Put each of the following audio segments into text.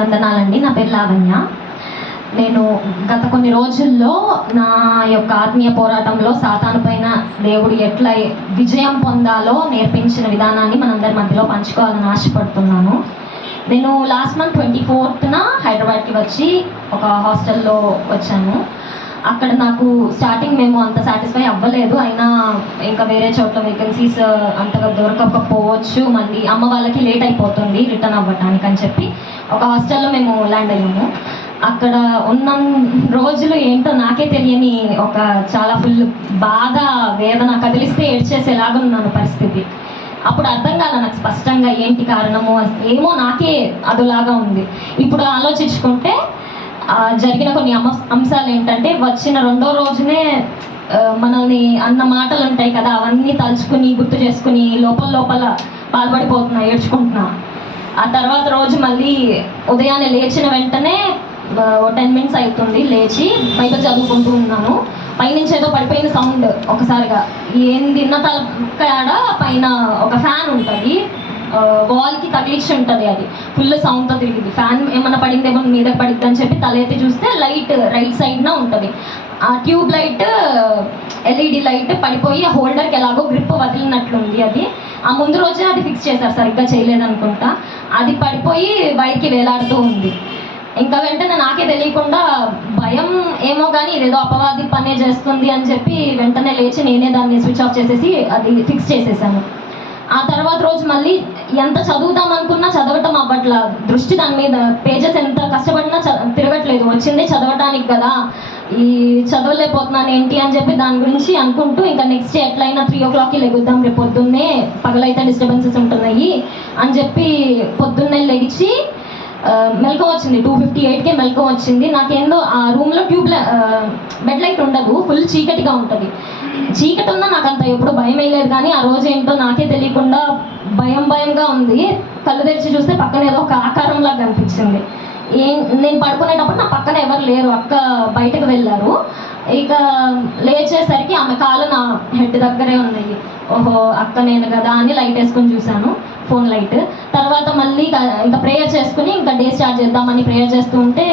వందనాలండి. నా పేరు లావణ్య. నేను గత కొన్ని రోజుల్లో నా యొక్క ఆత్మీయ పోరాటంలో సాతాను పైన దేవుడు ఎట్లా విజయం పొందాలో నేర్పించిన విధానాన్ని మనందరి మధ్యలో పంచుకోవాలని ఆశపడుతున్నాను. నేను లాస్ట్ మంత్ 24న హైదరాబాద్కి వచ్చి ఒక హాస్టల్లో వచ్చాను. అక్కడ నాకు స్టార్టింగ్ మేము అంత సాటిస్ఫై అవ్వలేదు. అయినా ఇంకా వేరే చోట్ల వేకెన్సీస్ అంతగా దొరకకపోవచ్చు, మళ్ళీ అమ్మ వాళ్ళకి లేట్ అయిపోతుంది రిటర్న్ అవ్వటానికి అని చెప్పి ఒక హాస్టల్లో మేము ల్యాండ్ అయ్యాము. అక్కడ ఉన్న రోజులు ఏంటో నాకే తెలియని ఒక చాలా ఫుల్ బాధ, వేదన, కదిలిస్తే ఏడ్చేసేలాగా ఉన్నాను పరిస్థితి. అప్పుడు అర్థం కాదు నాకు స్పష్టంగా ఏంటి కారణము, ఏమో నాకే అదులాగా ఉంది. ఇప్పుడు ఆలోచించుకుంటే జరిగిన కొన్ని అంశాలు ఏంటంటే, వచ్చిన రెండో రోజునే మనల్ని అన్న మాటలు ఉంటాయి కదా, అవన్నీ తలుచుకుని గుర్తు చేసుకుని లోపల బాధపడిపోతున్నా, ఏడ్చుకుంటున్నా. ఆ తర్వాత రోజు మళ్ళీ ఉదయాన్నే లేచిన వెంటనే 10 minutes అవుతుంది లేచి బైబిల్ చదువుకుంటూ ఉన్నాను. పైనుంచి ఏదో పడిపోయిన సౌండ్ ఒకసారిగా, ఏంది నా తలకాడ పైన ఒక ఫ్యాన్ ఉంటుంది, వాల్కి తగిలిచ్చి ఉంటుంది, అది ఫుల్ సౌండ్తో తిరిగింది. ఫ్యాన్ ఏమన్నా పడిందేమో మీద పడిద్ది అని చెప్పి తలెత్తి చూస్తే లైట్ రైట్ సైడ్న ఉంటుంది. ఆ ట్యూబ్ లైట్, ఎల్ఈడి లైట్ పడిపోయి ఆ హోల్డర్కి ఎలాగో గ్రిప్ వదిలినట్లుంది. అది ఆ ముందు రోజే అది ఫిక్స్ చేశారు, సరిగ్గా చేయలేదనుకుంటా. అది పడిపోయి బయటికి వేలాడుతూ ఉంది. ఇంకా వెంటనే నాకే తెలియకుండా భయం ఏమో కానీ ఇదేదో అపవాది పనే చేస్తుంది అని చెప్పి వెంటనే లేచి నేనే దాన్ని స్విచ్ ఆఫ్ చేసేసి అది ఫిక్స్ చేసేసాను. ఆ తర్వాత రోజు మళ్ళీ ఎంత చదువుదాం అనుకున్నా చదవటం అవ్వట్లా, దృష్టి దాని మీద, పేజెస్ ఎంత కష్టపడినా తిరగట్లేదు. వచ్చిందే చదవటానికి కదా, ఈ చదవలేకపోతున్నాను ఏంటి అని చెప్పి దాని గురించి అనుకుంటూ ఇంకా నెక్స్ట్ డే ఎట్లయినా 3 o'clockకి లెగుద్దాం, రేపు పొద్దున్నే పగలైతే డిస్టర్బెన్సెస్ ఉంటున్నాయి అని చెప్పి పొద్దున్నే లెగిచి మెలకువ వచ్చింది. 2:58కే మెలకువ వచ్చింది. నాకేందో ఆ రూమ్లో బెడ్ లైట్ ఉండదు, ఫుల్ చీకటిగా ఉంటుంది. చీకటి ఉన్నా నాకు అంత ఎప్పుడు భయం వేయలేదు, కానీ ఆ రోజు ఏంటో నాకే తెలియకుండా భయంగా ఉంది. కళ్ళు తెరిచి చూస్తే పక్కన ఏదో ఒక ఆకారంలాగా కనిపించింది. నేను పడుకునేటప్పుడు నా పక్కన ఎవరు లేరు, అక్క బయటకు వెళ్ళారు. ఇక లేచేసరికి ఆమె కాళ్ళు నా హెడ్ దగ్గరే ఉన్నాయి. ఓహో అక్క నేను కదా అని లైట్ వేసుకొని చూశాను, ఫోన్ లైట్. తర్వాత మళ్ళీ ఇంకా ప్రేయర్ చేసుకుని ఇంకా డే స్టార్ట్ చేద్దామని ప్రేయర్ చేస్తూ ఉంటే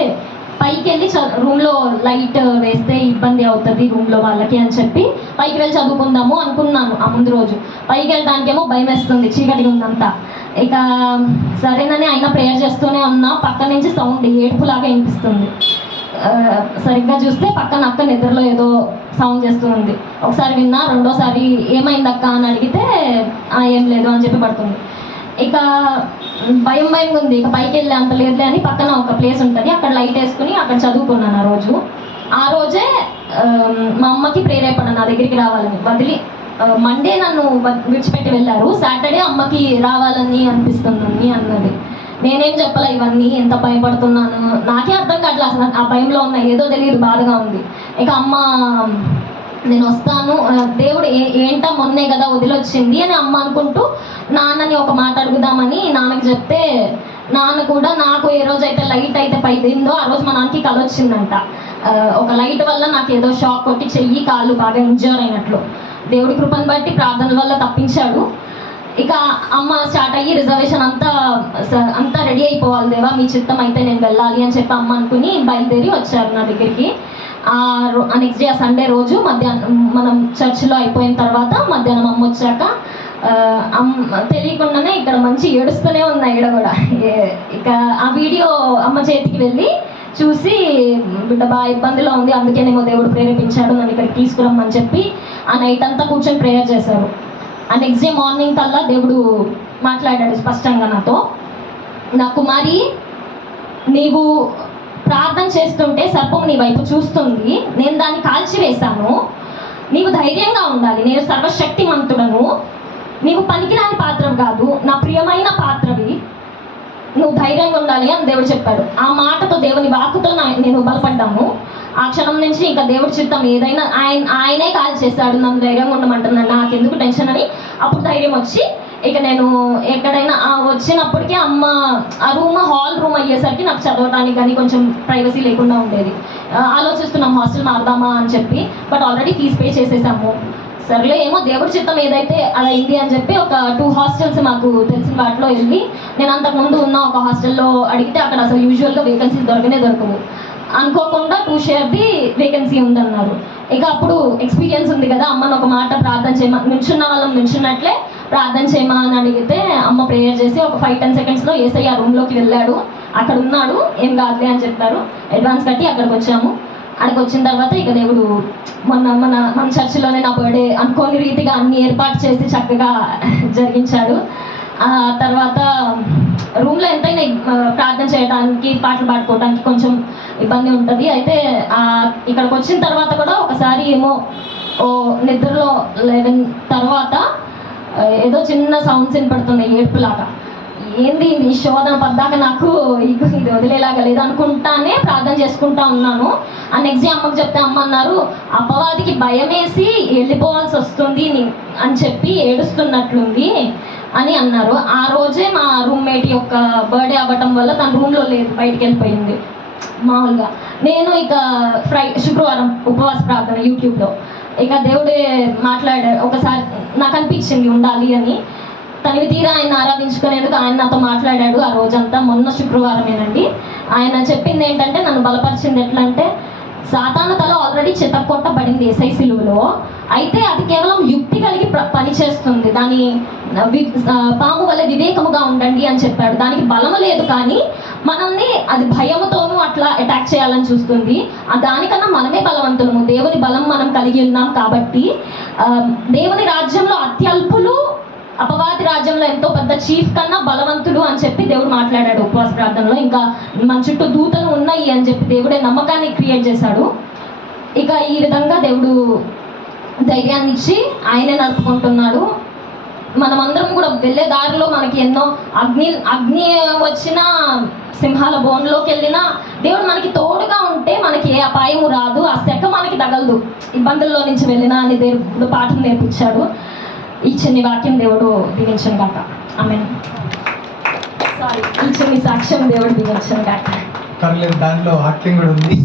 పైకి వెళ్ళి రూమ్లో లైట్ వేస్తే ఇబ్బంది అవుతుంది రూమ్లో వాళ్ళకి అని చెప్పి పైకి వెళ్ళి చదువుకుందాము అనుకున్నాను. ఆ ముందు రోజు పైకి వెళ్ళడానికేమో భయం వేస్తుంది, చీకటిగా ఉందంతా. ఇక సరేనని అయినా ప్రేయర్ చేస్తూనే ఉన్నా. పక్క నుంచి సౌండ్ ఏడుపులాగా వినిపిస్తుంది. సరిగ్గా చూస్తే పక్కన అక్క నిద్రలో ఏదో సౌండ్ చేస్తూ ఉంది. ఒకసారి విన్నా, రెండోసారి ఏమైంది అక్క అని అడిగితే ఏం లేదు అని చెప్పి పడుతుంది. ఇక భయం ఉంది. ఇక పైకి వెళ్ళే అంత లేదులే అని పక్కన ఒక ప్లేస్ ఉంటుంది, అక్కడ లైట్ వేసుకుని అక్కడ చదువుకున్నాను. ఆ రోజే మా అమ్మకి ప్రేరేపణ నా దగ్గరికి రావాలని, వదిలి మండే నన్ను విడిచిపెట్టి వెళ్ళారు, సాటర్డే అమ్మకి రావాలని అనిపిస్తుంది అన్నది. నేనేం చెప్పలే ఇవన్నీ, ఎంత భయపడుతున్నాను నాకే అర్థం కావట్లేదు అసలు. ఆ భయంలో ఉన్న ఏదో తెలియదు, బాధగా ఉంది. ఇక అమ్మ నేను వస్తాను, దేవుడు ఏంటా మొన్నే కదా వదిలొచ్చింది అని అమ్మ అనుకుంటూ నాన్నని ఒక మాట అడుగుదామని నాన్నకి చెప్తే, నాన్న కూడా నాకు ఏ రోజు అయితే లైట్ అయితే పైదిందో ఆ రోజు మా నాన్నకి కల వచ్చిందంట. ఒక లైట్ వల్ల నాకు ఏదో షాక్ కొట్టి చెయ్యి కాళ్ళు బాగా ఇంజూర్ అయినట్లు. దేవుడి కృపను బట్టి ప్రార్థన వల్ల తప్పించాడు. ఇక అమ్మ స్టార్ట్ అయ్యి రిజర్వేషన్ అంతా రెడీ అయిపోవాలి దేవా, మీ చిత్తం అయితే నేను వెళ్ళాలి అని చెప్పి అమ్మ అనుకుని బయలుదేరి వచ్చారు నా దగ్గరికి. నెక్స్ట్ డే సండే రోజు మధ్యాహ్నం మనం చర్చిలో అయిపోయిన తర్వాత మధ్యాహ్నం అమ్మ వచ్చాక తెలియకుండానే ఇక్కడ మంచి ఏడుస్తూనే ఉంది ఈడ కూడా. ఇక ఆ వీడియో అమ్మ చేతికి వెళ్ళి చూసి, బిడ్డ బాగా ఇబ్బందిలో ఉంది, అందుకేనేమో దేవుడు ప్రేరేపించాడు నన్ను ఇక్కడికి తీసుకురమ్మని చెప్పి ఆ నైట్ అంతా కూర్చొని ప్రేయర్ చేశారు. ఆ నెక్స్ట్ డే మార్నింగ్ కల్లా దేవుడు మాట్లాడాడు స్పష్టంగా నాతో. నా కుమారి, నీవు ప్రార్థన చేస్తుంటే సర్పం నీ వైపు చూస్తుంది, నేను దాన్ని కాల్చివేశాను, నీవు ధైర్యంగా ఉండాలి, నేను సర్వశక్తిమంతుడను, నీవు పనికిరాని పాత్రవి కాదు, నా ప్రియమైన పాత్రవి, నువ్వు ధైర్యంగా ఉండాలి అని దేవుడు చెప్పాడు. ఆ మాటతో, దేవుని వాక్కుతో నేను బలపడ్డాను. ఆ క్షణం నుంచి ఇంకా దేవుడి చిత్తం ఏదైనా ఆయనే కాల్ చేశాడు, నన్ను ధైర్యంగా ఉండమంటున్నాడు, నాకెందుకు టెన్షన్ అని అప్పుడు ధైర్యం వచ్చి ఇక నేను ఎక్కడైనా వచ్చినప్పటికీ అమ్మ ఆ హాల్ రూమ్ అయ్యేసరికి నాకు చదవడానికి కానీ కొంచెం ప్రైవసీ లేకుండా ఉండేది. ఆలోచిస్తున్నాం హాస్టల్ మారదామా అని చెప్పి, బట్ ఆల్రెడీ ఫీజు పే చేసేసాము. సర్లే ఏమో దేవుడి చిత్తం ఏదైతే అదైంది అని చెప్పి ఒక 2 హాస్టల్స్ మాకు తెలిసిన వాటిలో వెళ్ళి, నేను అంతకుముందు ఉన్న ఒక హాస్టల్లో అడిగితే అక్కడ అసలు యూజువల్గా వేకెన్సీస్ దొరకవు. అనుకోకుండా 2 షేర్ది వేకెన్సీ ఉందన్నారు. ఇక అప్పుడు ఎక్స్పీరియన్స్ ఉంది కదా, అమ్మని ఒక మాట ప్రార్థన చేయమా, నుంచున్న వాళ్ళం నుంచున్నట్లే ప్రార్థన చేయమా అని అడిగితే అమ్మ ప్రేయర్ చేసి ఒక 5-10 సెకండ్స్లో ఏసయ్య రూమ్లోకి వెళ్ళాడు, అక్కడ ఉన్నాడు, ఏం కాదులే అని చెప్పారు. అడ్వాన్స్ కట్టి అక్కడికి వచ్చాము. అక్కడికి వచ్చిన తర్వాత ఇక దేవుడు మన చర్చిలోనే నా బర్త్డే అనుకోని రీతిగా అన్ని ఏర్పాటు చేసి చక్కగా జరిగించాడు. ఆ తర్వాత రూమ్లో ఎంతైనా ప్రార్థన చేయడానికి, పాటలు పాడుకోవడానికి కొంచెం ఇబ్బంది ఉంటుంది. అయితే ఇక్కడికి వచ్చిన తర్వాత కూడా ఒకసారి ఏమో నిద్రలో 11 తర్వాత ఏదో చిన్న సౌండ్స్ వినపడుతున్నాయి, ఏడుపులాగా. ఏంది ఇది శోధన పడ్డాక నాకు ఇది వదిలేలాగా లేదు అనుకుంటానే ప్రార్థన చేసుకుంటా ఉన్నాను. ఆ నెక్స్ట్ డే అమ్మకి చెప్తే అమ్మ అన్నారు, అపవాదికి భయం వేసి వెళ్ళిపోవాల్సి వస్తుంది అని చెప్పి ఏడుస్తున్నట్లుంది అని అన్నారు. ఆ రోజే మా రూమ్మేట్ యొక్క బర్త్డే అవ్వటం వల్ల తన రూమ్లో లేదు, బయటికి వెళ్ళిపోయింది మామూలుగా. నేను ఇక శుక్రవారం ఉపవాస ప్రార్థన యూట్యూబ్లో ఇక దేవుడే మాట్లాడాడు. ఒకసారి నాకు అనిపించింది ఉండాలి అని. తనివి తీరా ఆయన ఆరాధించుకునేందుకు ఆయన నాతో మాట్లాడాడు ఆ రోజంతా. మొన్న శుక్రవారమేనండి. ఆయన చెప్పింది ఏంటంటే, నన్ను బలపరిచింది ఎట్లా అంటే, సాతాను తల ఆల్రెడీ చితక్కొట్టబడింది యేసయ్య సిలువలో, అయితే అది కేవలం యుక్తి కలిగి పనిచేస్తుంది. దాని పాము వల్ల వివేకముగా ఉండండి అని చెప్పాడు. దానికి బలము లేదు, కానీ మనల్ని అది భయముతోనూ అట్లా అటాక్ చేయాలని చూస్తుంది. దానికన్నా మనమే బలవంతులము, దేవుని బలం మనం కలిగి ఉన్నాం కాబట్టి. దేవుని రాజ్యంలో అత్యల్పులు అపవాది రాజ్యంలో ఎంతో పెద్ద చీఫ్ కన్నా బలవంతుడు అని చెప్పి దేవుడు మాట్లాడాడు ఉపవాస ప్రార్థనలో. ఇంకా మన చుట్టూ దూతలు ఉన్నాయి అని చెప్పి దేవుడే నమ్మకాన్ని క్రియేట్ చేశాడు. ఇక ఈ విధంగా దేవుడు ధైర్యాన్ని ఇచ్చి ఆయనే నడుపుకుంటున్నాడు. మనమందరం కూడా వెళ్ళే దారిలో మనకి ఎన్నో అగ్ని వచ్చిన, సింహాల బోన్లోకి వెళ్ళినా దేవుడు మనకి తోడుగా ఉంటే మనకి ఏ అపాయము రాదు, ఆ శక మనకి తగలదు ఇబ్బందుల్లో నుంచి వెళ్ళినా అని దేవుడు పాఠం నేర్పించాడు. ఈ చిన్ని వాక్యం దేవుడు దీవించను గాక. ఆమేన్. ఈ చిన్ని సాక్ష్యం దేవుడు దీవించను గాక. దాంట్లో వాక్యం కూడా ఉంది.